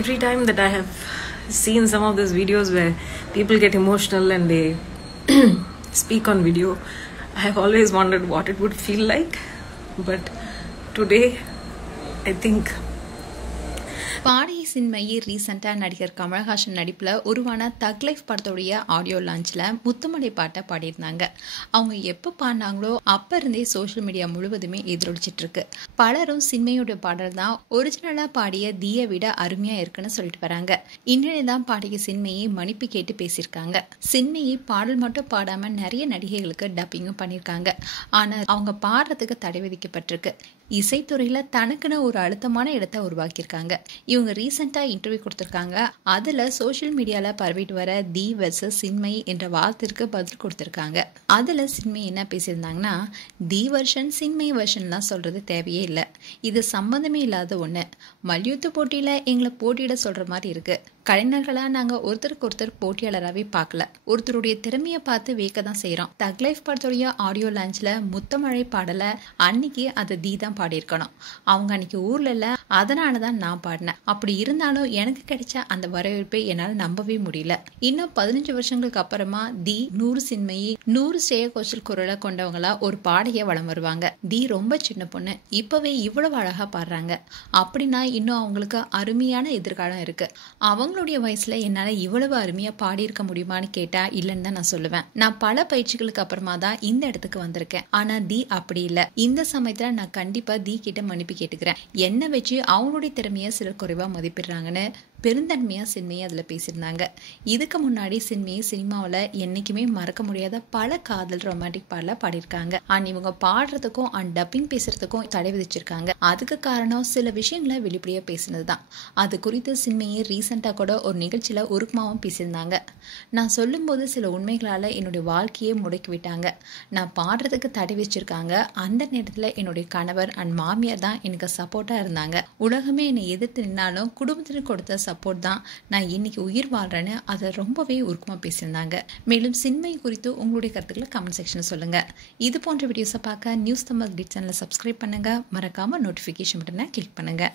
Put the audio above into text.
every time that I have seen some of these videos where people get emotional and they speak on video, I have always wondered what it would feel like. But today, I think பாடகி சின்மயி ரீசெண்டாக நடிகர் கமல்ஹாசன் நடிப்பில் உருவான தக் life படத்துடைய audio லான்ச்சில் Muthumalai பாட்டை பாடியிருந்தாங்க. அவங்க எப்போ பாடினாங்களோ அப்போ இருந்தே சோஷியல் மீடியா முழுவதுமே எதிரொலிச்சிட்டு இருக்கு. பலரும் சின்மயோட பாடல் தான் ஒரிஜினலாக பாடிய தீயை விட அருமையாக இருக்குன்னு சொல்லிட்டு வராங்க. இன்றைய தான் பாடகி சின்மயி மன்னிப்பு கேட்டு பேசியிருக்காங்க. சின்மயி பாடல் மட்டும் பாடாமல் நிறைய நடிகைகளுக்கு டப்பிங்கும் பண்ணியிருக்காங்க. ஆனால் அவங்க பாடுறதுக்கு தடை விதிக்கப்பட்டிருக்கு. இசைத்துறையில் தனக்குன்னு ஒரு அழுத்தமான இடத்தை உருவாக்கியிருக்காங்க. இவங்க ரீசெண்டாக இன்டர்வியூ கொடுத்துருக்காங்க. அதில் சோஷியல் மீடியாவில் பரவிட்டு வர தி வெர்சஸ் சின்மயி என்ற வார்த்தைக்கு பதில் கொடுத்துருக்காங்க. அதில் சின்மயி என்ன பேசியிருந்தாங்கன்னா, தி வெர்ஷன் சின்மயி வெர்ஷன்லாம் சொல்கிறது தேவையே இல்லை, இது சம்மந்தமே இல்லாத ஒன்று. மல்யுத்த போட்டியில் எங்களை போட்டியிட சொல்கிற மாதிரி இருக்குது. கலைஞர்களாக நாங்கள் ஒருத்தருக்கு ஒருத்தர் போட்டியாளராகவே பார்க்கல, ஒருத்தருடைய திறமையை பார்த்து வியக்க தான் செய்கிறோம். தக் லைஃப் படத்துடைய ஆடியோ லான்ச்சில் முத்தமழை பாடலை அன்னைக்கு அதை தி தான் பாடியிருக்கணும். அவங்க அன்னைக்கு ஊரில் இல்லை, அதனால தான் நான் பாடினேன். அப்படி இருந்தாலும் எனக்கு கிடைச்ச அந்த வரவேற்பை என்னால் நம்பவே முடியல. இன்னும் 15 வருஷங்களுக்கு அப்புறமா தி 100 சின்மயி 100 ஸ்ரேயா கோஷல் குரலை கொண்டவங்களா ஒரு பாடகிய வளம் வருவாங்க. தி ரொம்ப சின்ன பொண்ணு, இப்பவே இவ்வளவு அழகா பாடுறாங்க அப்படின்னா இன்னும் அவங்களுக்கு அருமையான எதிர்காலம் இருக்கு. அவங்களுடைய வயசுல என்னால இவ்வளவு அருமையா பாடியிருக்க முடியுமான்னு கேட்டா இல்லைன்னு தான் நான் சொல்லுவேன். நான் பல பயிற்சிகளுக்கு அப்புறமா தான் இந்த இடத்துக்கு வந்திருக்கேன். ஆனா தி அப்படி இல்லை. இந்த சமயத்துல நான் கண்டிப்பா தி கிட்ட மன்னிப்பு கேட்டுக்கிறேன். என்ன வச்சு அவங்களுடைய திறமையை சிலர் குறைவா மதிப்பிடுறாங்கன்னு பெருந்தன்மையா சின்மயி அதுல பேசியிருந்தாங்க. இதுக்கு முன்னாடி சின்மயி சினிமாவில் என்னைக்குமே மறக்க முடியாத பல காதல் ரொமான்டிக் பாடல பாடியிருக்காங்க. அண்ட் இவங்க பாடுறதுக்கும் அண்ட் டப்பிங் பேசுறதுக்கும் தடை விதிச்சிருக்காங்க. அதுக்கு காரணம் சில விஷயங்களை வெளிப்படையா பேசினதுதான். அது குறித்து சின்மயி ரீசெண்டா கூட ஒரு நிகழ்ச்சியில உருக்கமாவும் பேசியிருந்தாங்க. நான் சொல்லும் போது சில உண்மைகளால என்னுடைய வாழ்க்கையே முடக்கி விட்டாங்க. நான் பாடுறதுக்கு தடை வச்சிருக்காங்க. அந்த நேரத்துல என்னுடைய கணவர் அண்ட் மாமியார் தான் எனக்கு சப்போர்ட்டா இருந்தாங்க. உலகமே என்னை எதிர்த்து நின்னாலும் குடும்பத்திற்கு கொடுத்த சப்போர்ட் தான் நான் இன்னைக்கு உயிர் வாழ்றேன்னு அதை ரொம்பவே உருக்கமா பேசியிருந்தாங்க. மேலும் சின்மயி குறித்து உங்களுடைய கருத்துக்களை கமெண்ட் செக்ஷன்ல சொல்லுங்க. இது போன்ற வீடியோஸை பார்க்க நியூஸ் தமிழ் சேனலை சப்ஸ்கிரைப் பண்ணுங்க. மறக்காம நோட்டிபிகேஷன் பட்டனை கிளிக் பண்ணுங்க.